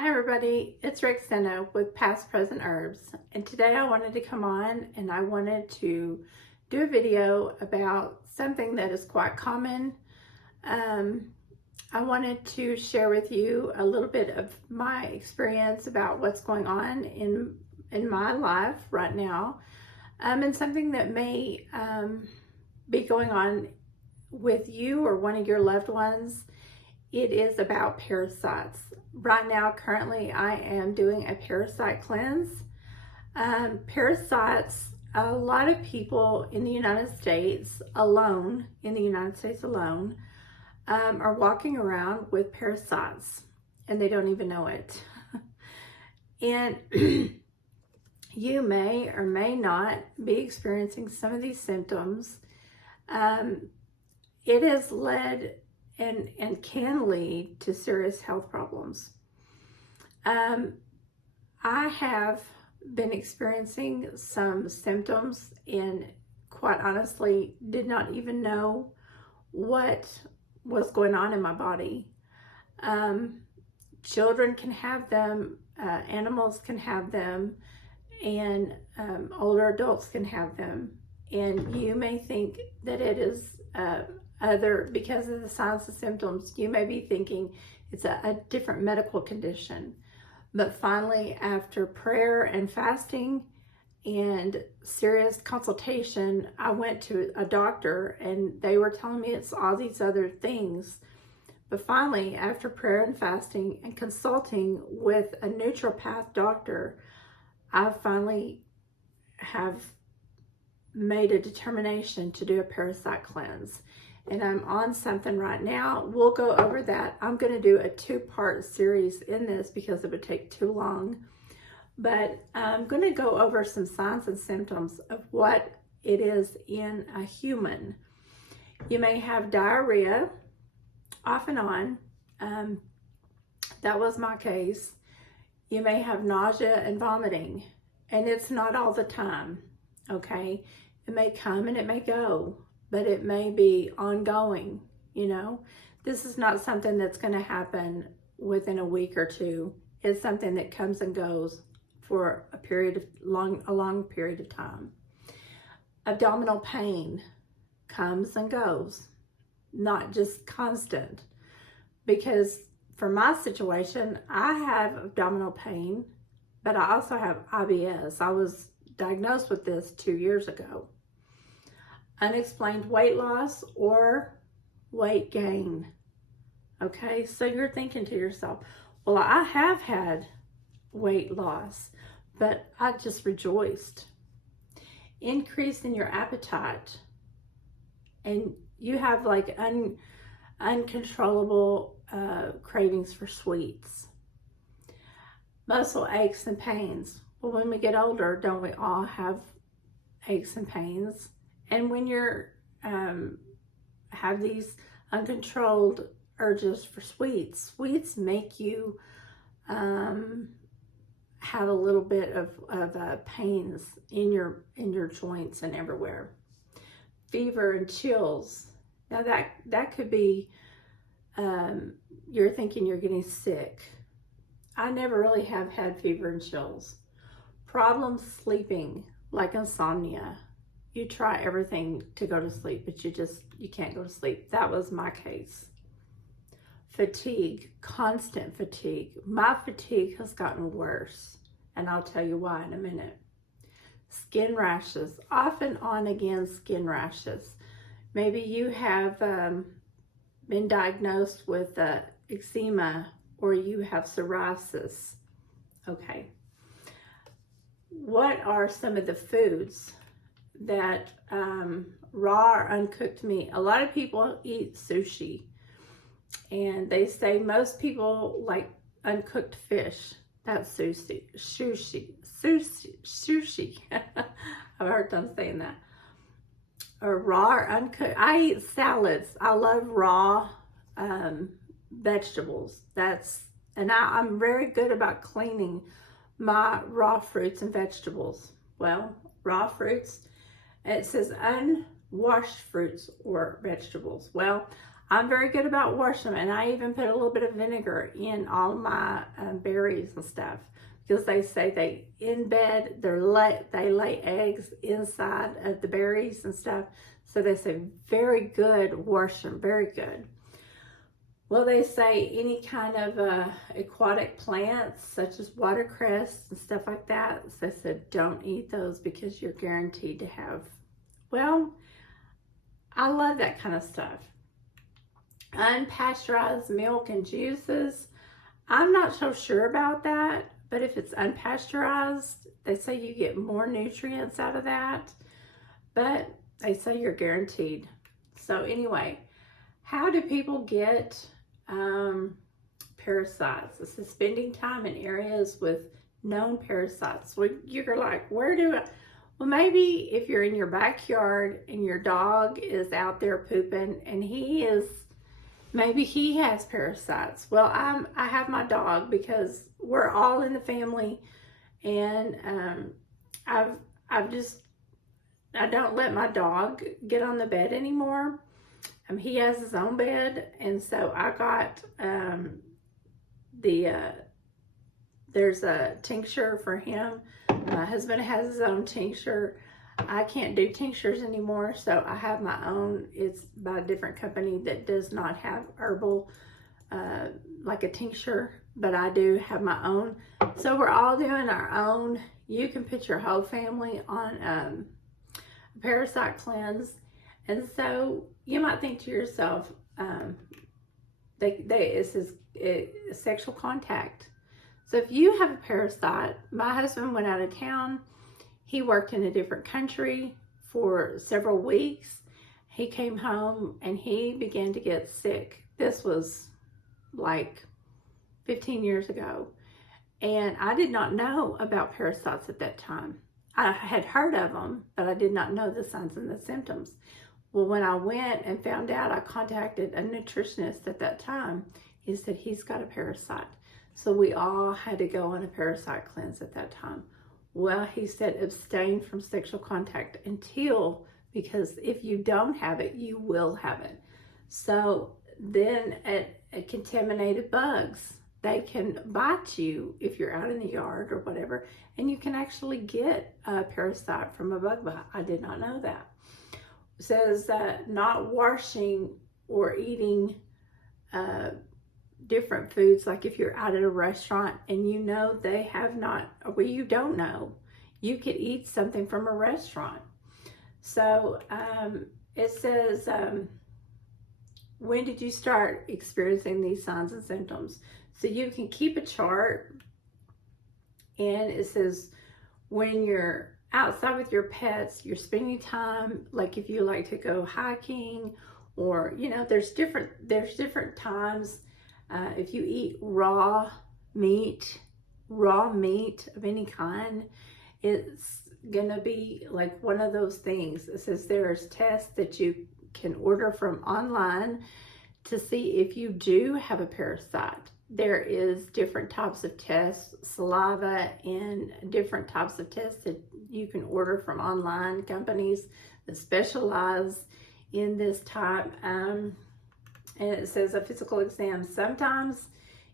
Hi everybody, it's Rexanna with Past Present Herbs, and today I wanted to come on and I wanted to do a video about something that is quite common. I wanted to share with you a little bit of my experience about what's going on in my life right now, and something that may be going on with you or one of your loved ones. It is about parasites. Right now, currently, I am doing a parasite cleanse. Parasites, a lot of people in the United States alone, are walking around with parasites and they don't even know it. And you may or may not be experiencing some of these symptoms. It has led and can lead to serious health problems. I have been experiencing some symptoms and quite honestly did not even know what was going on in my body. Children can have them, animals can have them, and older adults can have them. And you may think that it is because of the signs and symptoms, you may be thinking it's a different medical condition. But finally, after prayer and fasting and serious consultation, I went to a doctor and they were telling me it's all these other things. But finally, after prayer and fasting and consulting with a naturopath doctor, I finally have made a determination to do a parasite cleanse. And I'm on something right now. We'll go over that. I'm going to do a two-part series in this because it would take too long. But I'm going to go over some signs and symptoms of what it is in a human. You may have diarrhea off and on. That was my case. You may have nausea and vomiting, and it's not all the time, okay? It may come and it may go, but it may be ongoing, This is not something that's going to happen within a week or two. It's something that comes and goes for a long period of time. Abdominal pain comes and goes, not just constant. Because for my situation, I have abdominal pain, but I also have IBS. I was diagnosed with this 2 years ago. Unexplained weight loss or weight gain. Okay, so you're thinking to yourself, well, I have had weight loss, but I just rejoiced. Increase in your appetite, and you have like uncontrollable cravings for sweets. Muscle aches and pains. Well, when we get older, don't we all have aches and pains? And when you're have these uncontrolled urges for sweets make you have a little bit of pains in your joints and everywhere. Fever and chills. Now that could be you're thinking you're getting sick. I never really have had fever and chills. Problems sleeping, like insomnia. You try everything to go to sleep, but you can't go to sleep. That was my case. Fatigue, constant fatigue. My fatigue has gotten worse, and I'll tell you why in a minute. Skin rashes, off and on again skin rashes. Maybe you have been diagnosed with eczema or you have psoriasis. Okay. What are some of the foods that raw or uncooked meat? A lot of people eat sushi, and they say most people like uncooked fish. That's sushi. I have a hard time saying that. Or raw or uncooked. I eat salads. I love raw vegetables. I'm very good about cleaning my raw fruits and vegetables. Well, raw fruits, it says unwashed fruits or vegetables. Well, I'm very good about washing them, and I even put a little bit of vinegar in all my berries and stuff, because they say they in bed they lay eggs inside of the berries and stuff. So they say very good, wash them, very good. Well, they say any kind of aquatic plants such as watercress and stuff like that, they said don't eat those because you're guaranteed to have, well, I love that kind of stuff. Unpasteurized milk and juices, I'm not so sure about that, but if it's unpasteurized, they say you get more nutrients out of that, but they say you're guaranteed. So anyway, how do people get parasites? This is spending time in areas with known parasites. Well, you're like, where do I? Well, maybe if you're in your backyard and your dog is out there pooping and maybe he has parasites. Well, I have my dog because we're all in the family, and I don't let my dog get on the bed anymore. He has his own bed, and so I got there's a tincture for him. My husband has his own tincture. I can't do tinctures anymore, so I have my own. It's by a different company that does not have herbal, like a tincture, but I do have my own. So we're all doing our own. You can put your whole family on a parasite cleanse. And so you might think to yourself, this is sexual contact. So if you have a parasite, my husband went out of town. He worked in a different country for several weeks. He came home and he began to get sick. This was like 15 years ago. And I did not know about parasites at that time. I had heard of them, but I did not know the signs and the symptoms. Well, when I went and found out, I contacted a nutritionist at that time. He said he's got a parasite. So we all had to go on a parasite cleanse at that time. Well, he said abstain from sexual contact because if you don't have it, you will have it. So then at contaminated bugs, they can bite you if you're out in the yard or whatever, and you can actually get a parasite from a bug bite. I did not know that. It says not washing or eating different foods, like if you're out at a restaurant and you know they have not, or you don't know, you could eat something from a restaurant. So it says, when did you start experiencing these signs and symptoms? So you can keep a chart, and it says when you're outside with your pets, you're spending time, like if you like to go hiking, or there's different times. If you eat raw meat of any kind, it's gonna be like one of those things. It says there's tests that you can order from online to see if you do have a parasite. There is different types of tests, saliva, and different types of tests that you can order from online companies that specialize in this type. And it says a physical exam. Sometimes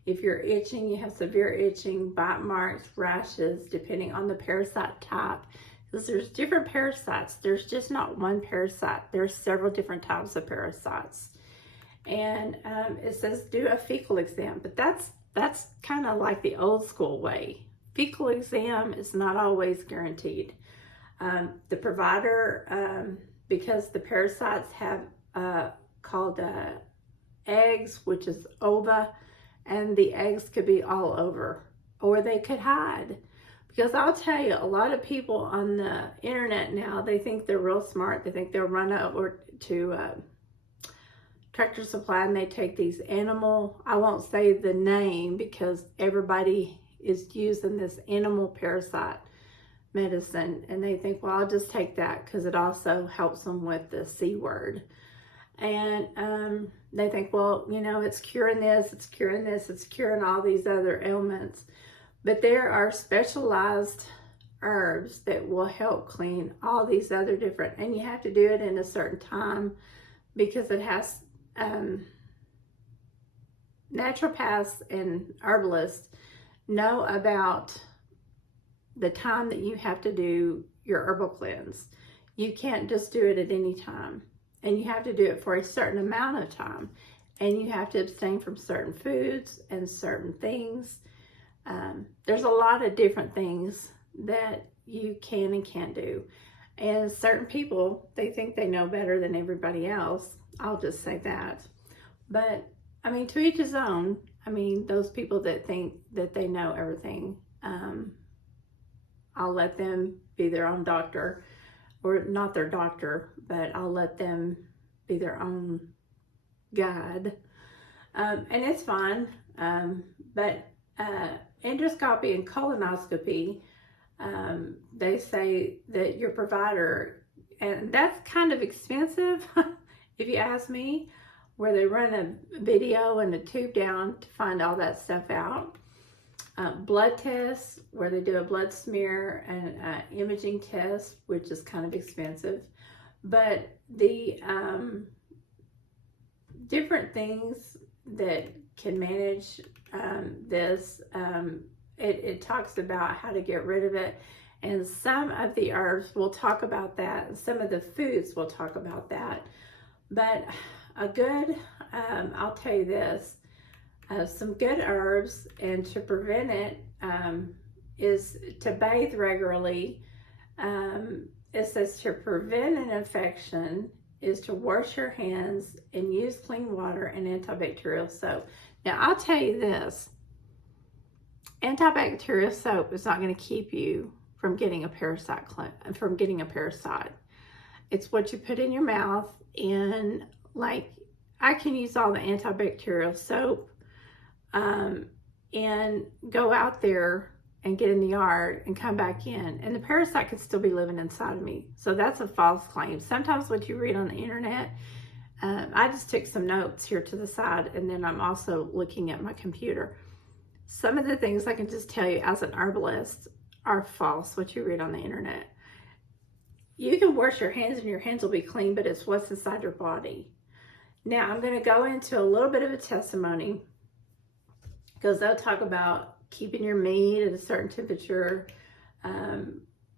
if you're itching, you have severe itching, bite marks, rashes, depending on the parasite type. Because there's different parasites. There's just not one parasite. There's several different types of parasites. And it says do a fecal exam, but that's kind of like the old school way. Fecal exam is not always guaranteed. The provider, because the parasites have called eggs, which is ova, and the eggs could be all over, or they could hide. Because I'll tell you, a lot of people on the internet now, they think they're real smart. They think they'll run over to Tractor Supply and they take these animal, I won't say the name because everybody is using this animal parasite medicine, and they think, well, I'll just take that because it also helps them with the C word. And they think, well, it's curing this, it's curing this, it's curing all these other ailments. But there are specialized herbs that will help clean all these other different, and you have to do it in a certain time because it has naturopaths and herbalists know about the time that you have to do your herbal cleanse. You can't just do it at any time, and you have to do it for a certain amount of time, and you have to abstain from certain foods and certain things. There's a lot of different things that you can and can't do, and certain people, they think they know better than everybody else. I'll just say that. But I mean, to each his own. I mean, those people that think that they know everything, I'll let them be their own doctor, or not their doctor, but I'll let them be their own guide. And it's fine. But endoscopy and colonoscopy, they say that your provider, and that's kind of expensive, if you ask me, where they run a video and a tube down to find all that stuff out. Blood tests, where they do a blood smear and imaging test, which is kind of expensive. But the different things that can manage this, it talks about how to get rid of it. And some of the herbs will talk about that. And some of the foods will talk about that. But a good, I'll tell you this, some good herbs, and to prevent it, is to bathe regularly. It says to prevent an infection is to wash your hands and use clean water and antibacterial soap. Now, I'll tell you this, antibacterial soap is not going to keep you from getting a parasite. It's what you put in your mouth, and like, I can use all the antibacterial soap and go out there and get in the yard and come back in, and the parasite could still be living inside of me. So that's a false claim. Sometimes what you read on the internet, I just took some notes here to the side, and then I'm also looking at my computer. Some of the things I can just tell you as an herbalist are false, what you read on the internet. You can wash your hands and your hands will be clean, but it's what's inside your body. Now, I'm going to go into a little bit of a testimony, because they'll talk about keeping your meat at a certain temperature,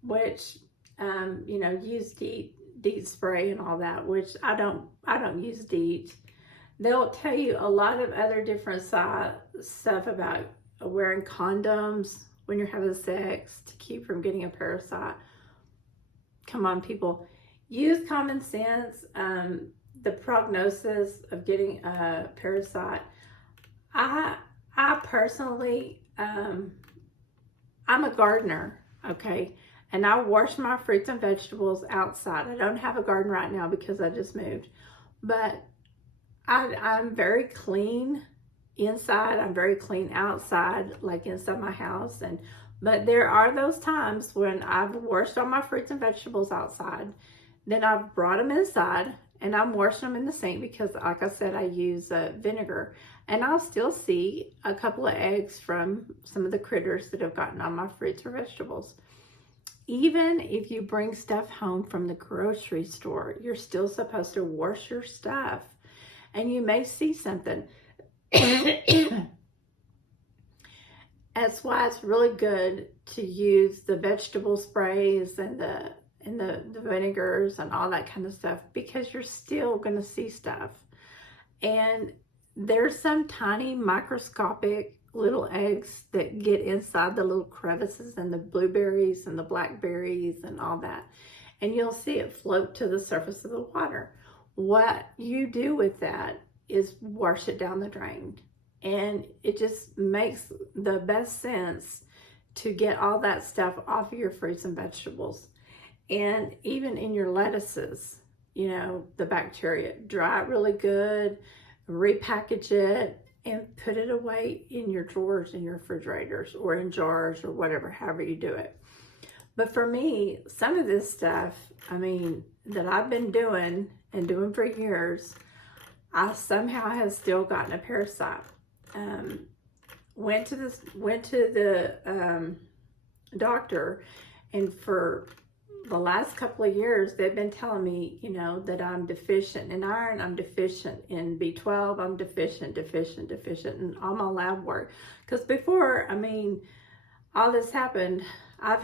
which, use DEET spray and all that, which I don't use DEET. They'll tell you a lot of other different stuff about wearing condoms when you're having sex to keep from getting a parasite. Come on, people. Use common sense. The prognosis of getting a parasite. I personally, I'm a gardener, okay? And I wash my fruits and vegetables outside. I don't have a garden right now because I just moved. But I'm very clean inside. I'm very clean outside, like inside my house. But there are those times when I've washed all my fruits and vegetables outside. Then I've brought them inside, and I'm washing them in the sink because, like I said, I use vinegar. And I'll still see a couple of eggs from some of the critters that have gotten on my fruits or vegetables. Even if you bring stuff home from the grocery store, you're still supposed to wash your stuff. And you may see something. That's why it's really good to use the vegetable sprays and the vinegars and all that kind of stuff, because you're still going to see stuff. And there's some tiny microscopic little eggs that get inside the little crevices and the blueberries and the blackberries and all that. And you'll see it float to the surface of the water. What you do with that is wash it down the drain. And it just makes the best sense to get all that stuff off of your fruits and vegetables. And even in your lettuces, the bacteria, dry it really good, repackage it, and put it away in your drawers, in your refrigerators, or in jars, or whatever, however you do it. But for me, some of this stuff, that I've been doing for years, I somehow have still gotten a parasite. Went to the doctor, and for the last couple of years, they've been telling me, you know, that I'm deficient in iron, I'm deficient in B12, I'm deficient in all my lab work. Because before, I mean, all this happened, I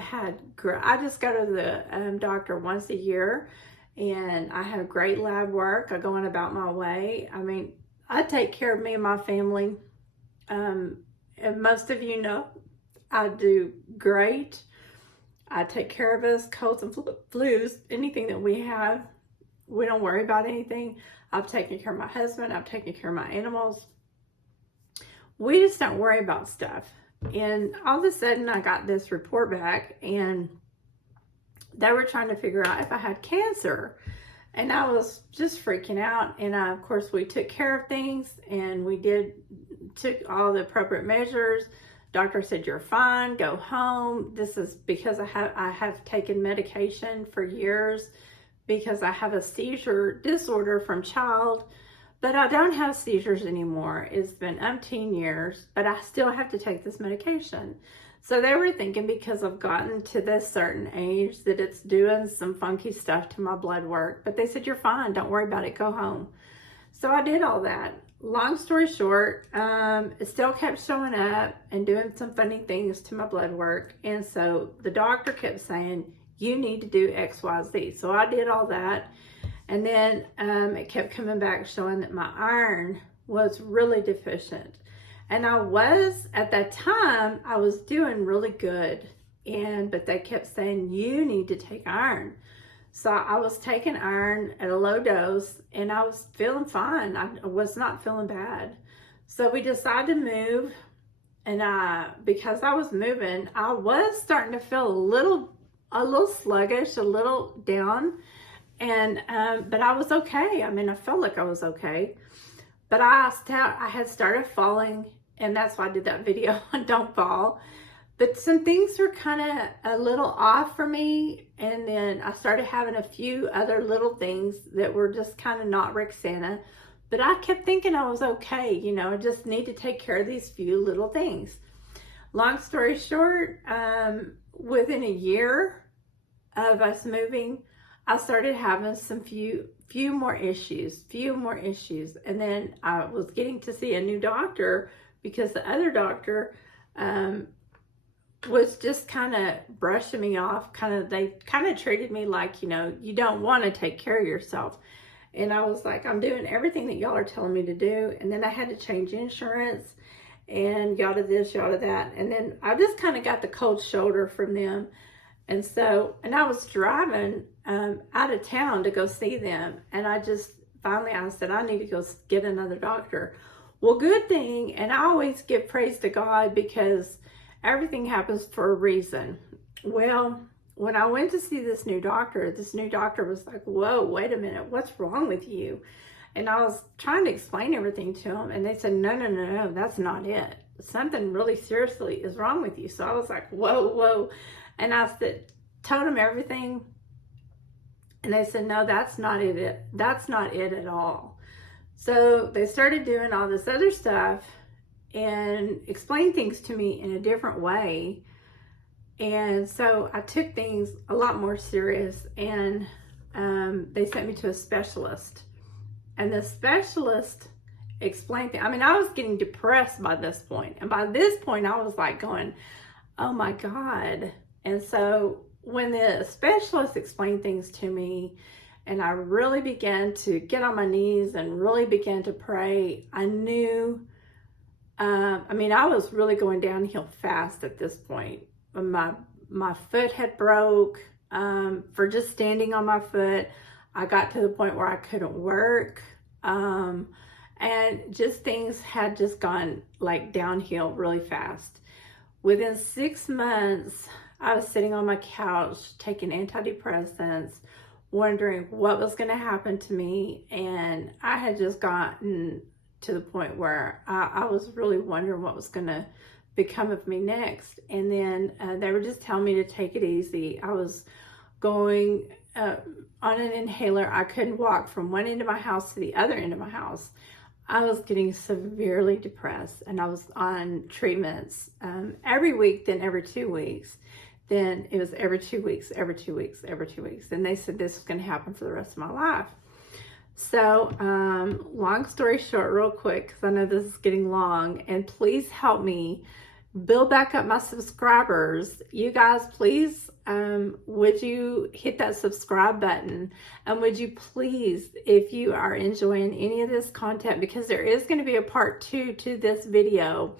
just go to the doctor once a year, and I have great lab work. I go on about my way. I mean, I take care of me and my family. And most of you know, I do great. I take care of us, colds and flus, anything that we have. We don't worry about anything. I've taken care of my husband. I've taken care of my animals. We just don't worry about stuff. And all of a sudden, I got this report back, and they were trying to figure out if I had cancer. And I was just freaking out. And of course, we took care of things, and we took all the appropriate measures. Doctor said, you're fine, go home. This is because I have taken medication for years because I have a seizure disorder from child, but I don't have seizures anymore. It's been umpteen years, but I still have to take this medication. So they were thinking because I've gotten to this certain age that it's doing some funky stuff to my blood work, but they said, you're fine, don't worry about it, go home. So I did all that. Long story short, it still kept showing up and doing some funny things to my blood work. And so the doctor kept saying, you need to do X, Y, Z. So I did all that. And then it kept coming back showing that my iron was really deficient. And at that time, I was doing really good. But they kept saying, you need to take iron. So I was taking iron at a low dose, and I was feeling fine. I was not feeling bad. So we decided to move, and because I was moving, I was starting to feel a little sluggish, a little down, and but I was okay. I mean, I felt like I was okay, but I had started falling, and that's why I did that video on Don't Fall. But some things were kind of a little off for me. And then I started having a few other little things that were just kind of not Rexanna. But I kept thinking I was okay. You know, I just need to take care of these few little things. Long story short, within a year of us moving, I started having some few more issues. And then I was getting to see a new doctor because the other doctor, was just kind of brushing me off. They kind of treated me like, you know, you don't want to take care of yourself. And I was like, I'm doing everything that y'all are telling me to do. And then I had to change insurance and yada this, yada that. And then I just kind of got the cold shoulder from them. And I was driving out of town to go see them. And I said, I need to go get another doctor. Well, good thing. And I always give praise to God because everything happens for a reason. Well, when I went to see this new doctor was like, whoa, wait a minute, what's wrong with you? And I was trying to explain everything to him, and they said, no, that's not it. Something really seriously is wrong with you. So I was like, whoa. And I told him everything. And they said, no, that's not it. That's not it at all. So they started doing all this other stuff and explain things to me in a different way. And so I took things a lot more serious, and they sent me to a specialist. And the specialist explained things. I mean, I was getting depressed by this point. And by this point, I was like going, oh my God. And so when the specialist explained things to me, and I really began to get on my knees and really began to pray, I knew I was really going downhill fast at this point. My foot had broke for just standing on my foot. I got to the point where I couldn't work. And just things had just gone like downhill really fast. Within 6 months, I was sitting on my couch taking antidepressants, wondering what was going to happen to me. And I had just gotten to the point where I was really wondering what was going to become of me next. And then they were just telling me to take it easy. I was going on an inhaler. I couldn't walk from one end of my house to the other end of my house. I was getting severely depressed, and I was on treatments every week, then every 2 weeks. then it was every 2 weeks, every 2 weeks, every 2 weeks. And they said this was going to happen for the rest of my life. So, long story short, real quick, because I know this is getting long, and please help me build back up my subscribers. You guys, please, would you hit that subscribe button? And would you please, if you are enjoying any of this content, because there is going to be a part 2 to this video.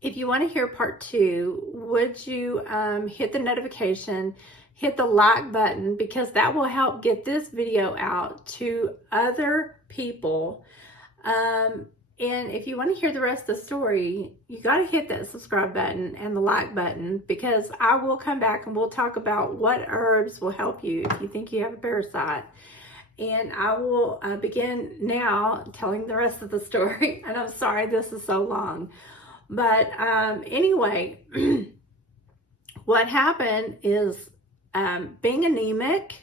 If you want to hear part 2, would you hit the notification, hit the like button, because that will help get this video out to other people. And if you want to hear the rest of the story, you got to hit that subscribe button and the like button, because I will come back and we'll talk about what herbs will help you if you think you have a parasite. And I will begin now telling the rest of the story. And I'm sorry this is so long. But anyway, what happened is being anemic,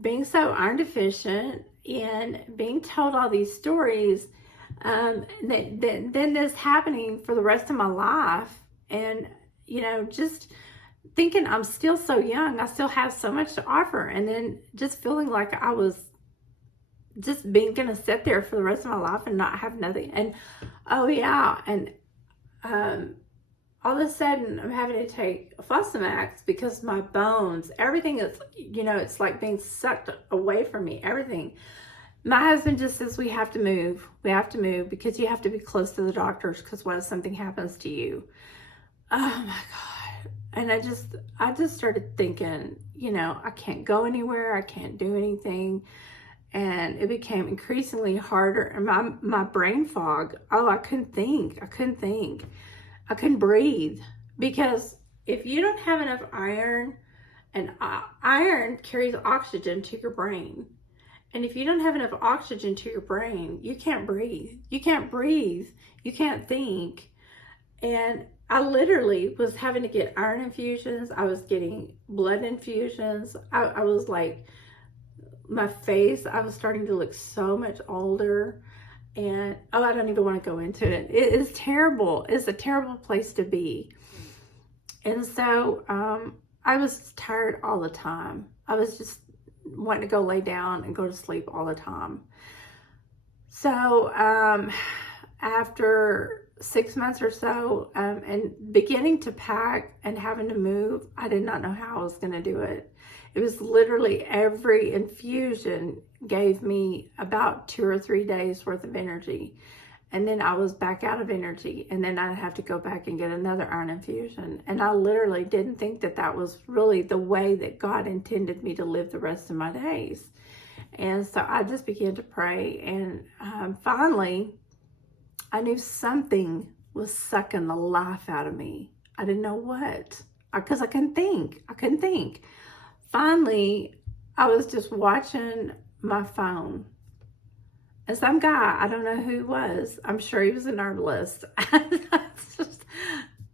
being so iron deficient, and being told all these stories, then this happening for the rest of my life. And, you know, just thinking I'm still so young, I still have so much to offer. And then just feeling like I was just gonna sit there for the rest of my life and not have nothing. And oh yeah, and all of a sudden I'm having to take Fosamax because my bones, everything is, you know, it's like being sucked away from me, everything. My husband just says we have to move because you have to be close to the doctors, because what if something happens to you? Oh my God. And I just started thinking, you know, I can't go anywhere, I can't do anything. And it became increasingly harder. And my brain fog, oh, I couldn't think. I couldn't breathe. Because if you don't have enough iron, and iron carries oxygen to your brain. And if you don't have enough oxygen to your brain, you can't breathe. You can't breathe. You can't think. And I literally was having to get iron infusions. I was getting blood infusions. I was like, my face, I was starting to look so much older. And oh, I don't even want to go into it. It is terrible. It's a terrible place to be. And so I was tired all the time. I was just wanting to go lay down and go to sleep all the time. So after 6 months or so, and beginning to pack and having to move, I did not know how I was going to do it. It was literally every infusion gave me about 2 or 3 days worth of energy. And then I was back out of energy. And then I'd have to go back and get another iron infusion. And I literally didn't think that that was really the way that God intended me to live the rest of my days. And so I just began to pray. And finally, I knew something was sucking the life out of me. I didn't know what, because I couldn't think. Finally, I was just watching my phone. And some guy, I don't know who he was, I'm sure he was an herbalist.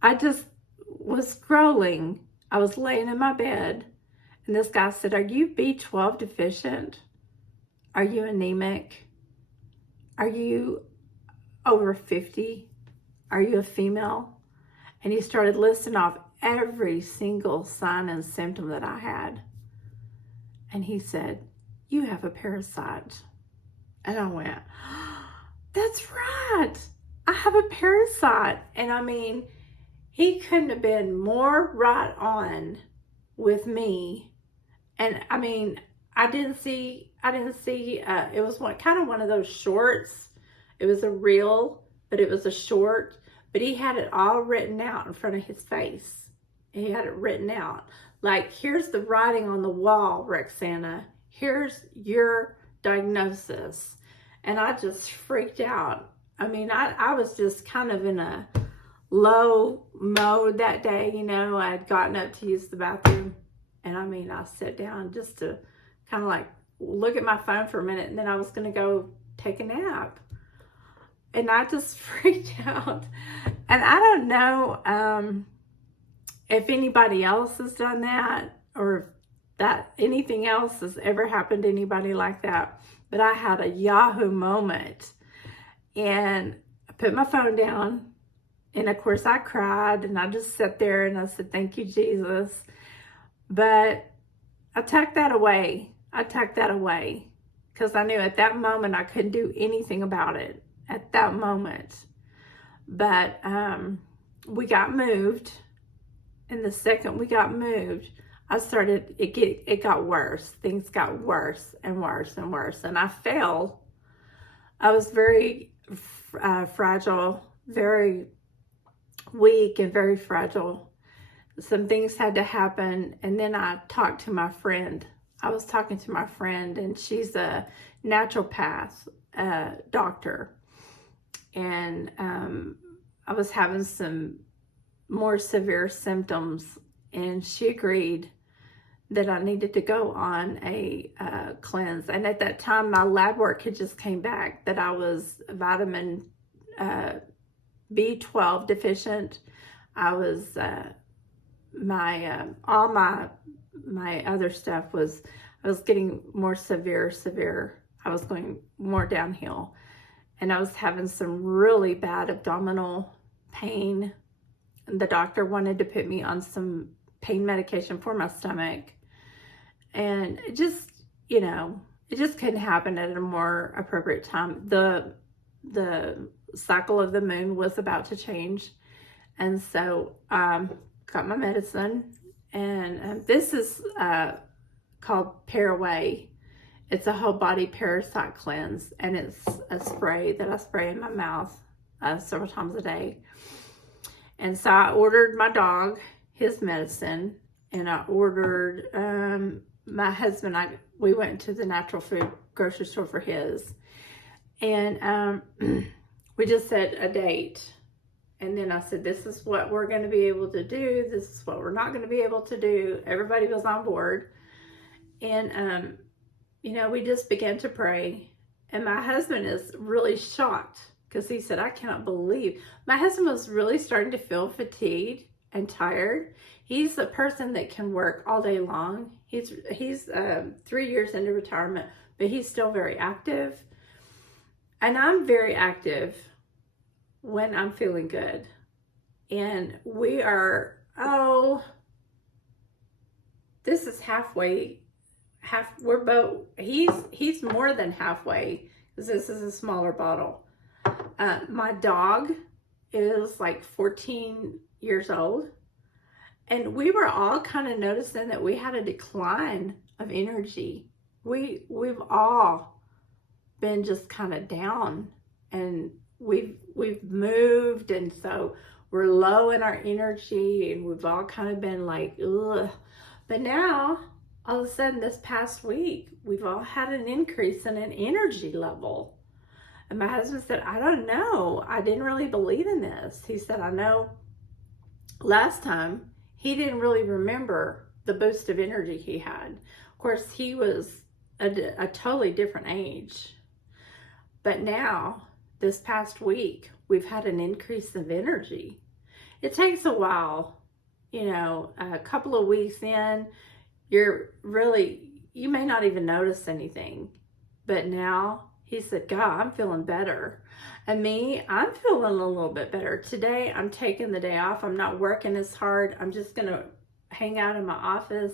I just was scrolling. I was laying in my bed, and this guy said, "Are you B12 deficient? Are you anemic? Are you over 50? Are you a female?" And he started listing off every single sign and symptom that I had. And he said, "You have a parasite." And I went, "That's right. I have a parasite." And I mean, he couldn't have been more right on with me. And I mean, I didn't see, it was one of those shorts. It was a reel, but it was a short, but he had it all written out in front of his face. He had it written out. Like, here's the writing on the wall, Rexanna. Here's your diagnosis. And I just freaked out. I mean, I was just kind of in a low mode that day. You know, I had gotten up to use the bathroom. And I mean, I sat down just to kind of like look at my phone for a minute. And then I was going to go take a nap. And I just freaked out. And I don't know if anybody else has done that, or that anything else has ever happened to anybody like that. But I had a Yahoo moment, and I put my phone down, And of course I cried, and I just sat there and I said, thank you, Jesus. But I tucked that away. Because I knew at that moment I couldn't do anything about it at that moment. But we got moved. And the second we got moved, it got worse. Things got worse and worse and worse. And I fell. I was very fragile, very weak and very fragile. Some things had to happen. And then I talked to my friend. I was talking to my friend, and she's a naturopath doctor. And I was having some more severe symptoms, and she agreed that I needed to go on a cleanse. And at that time, my lab work had just came back that I was vitamin B12 deficient. I was all my other stuff was, I was getting more severe. I was going more downhill, and I was having some really bad abdominal pain. The doctor wanted to put me on some pain medication for my stomach, and it just couldn't happen at a more appropriate time. The cycle of the moon was about to change, and so got my medicine, and this is called Paraway. It's a whole body parasite cleanse, and it's a spray that I spray in my mouth several times a day. And so I ordered my dog his medicine, and I ordered my husband. We went to the natural food grocery store for his, and we just set a date. And then I said, this is what we're going to be able to do. This is what we're not going to be able to do. Everybody was on board. And, we just began to pray. And my husband is really shocked, because he said, I cannot believe. My husband was really starting to feel fatigued and tired. He's a person that can work all day long. He's 3 years into retirement, but he's still very active. And I'm very active when I'm feeling good. And we are, this is halfway. We're both, he's more than halfway, because this is a smaller bottle. My dog is like 14 years old, and we were all kind of noticing that we had a decline of energy. We've all been just kind of down, and we've moved, and so we're low in our energy, and we've all kind of been like, ugh. But now, all of a sudden, this past week, we've all had an increase in an energy level. And my husband said, I don't know. I didn't really believe in this. He said, I know last time he didn't really remember the boost of energy he had. Of course, he was a totally different age. But now, this past week, we've had an increase of energy. It takes a while, a couple of weeks in, you may not even notice anything. But now, he said, God, I'm feeling better. And me, I'm feeling a little bit better. Today, I'm taking the day off. I'm not working as hard. I'm just going to hang out in my office,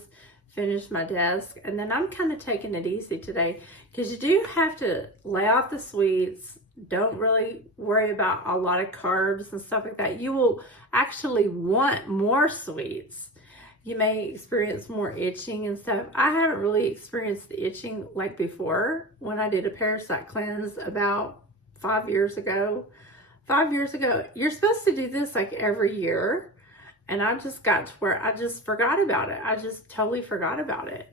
finish my desk. And then I'm kind of taking it easy today, because you do have to lay off the sweets. Don't really worry about a lot of carbs and stuff like that. You will actually want more sweets. You may experience more itching and stuff. I haven't really experienced the itching like before when I did a parasite cleanse about 5 years ago. 5 years ago, you're supposed to do this like every year. And I just got to where I just forgot about it. I just totally forgot about it.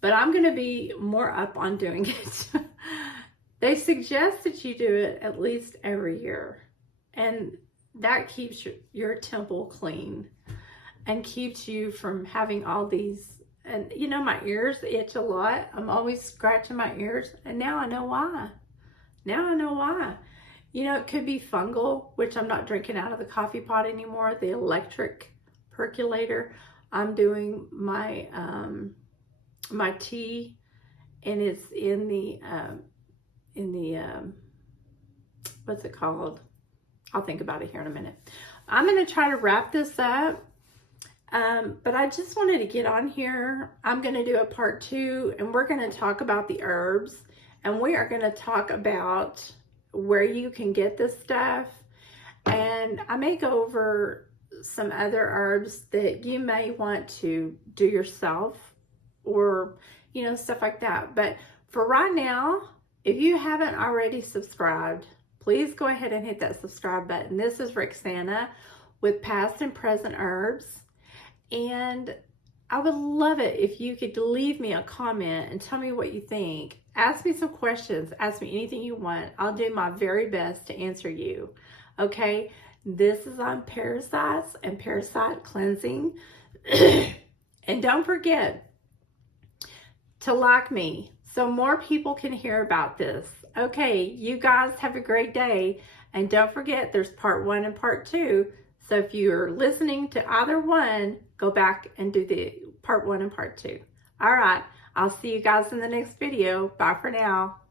But I'm going to be more up on doing it. They suggest that you do it at least every year. And that keeps your temple clean and keeps you from having all these, and my ears itch a lot. I'm always scratching my ears, and now I know why. It could be fungal, which I'm not drinking out of the coffee pot anymore, the electric percolator. I'm doing my my tea, and it's in the what's it called? I'll think about it here in a minute. I'm going to try to wrap this up. But I just wanted to get on here. I'm going to do a part 2, and we're going to talk about the herbs, and we are going to talk about where you can get this stuff. And I may go over some other herbs that you may want to do yourself, or, you know, stuff like that. But for right now, if you haven't already subscribed, please go ahead and hit that subscribe button. This is Rexanna with Past and Present Herbs. And I would love it if you could leave me a comment and tell me what you think. Ask me some questions. Ask me anything you want. I'll do my very best to answer you. Okay? This is on parasites and parasite cleansing. And don't forget to like me so more people can hear about this. Okay, you guys have a great day. And don't forget, there's part 1 and part 2. So if you're listening to either one, go back and do the part 1 and part 2. All right, I'll see you guys in the next video. Bye for now.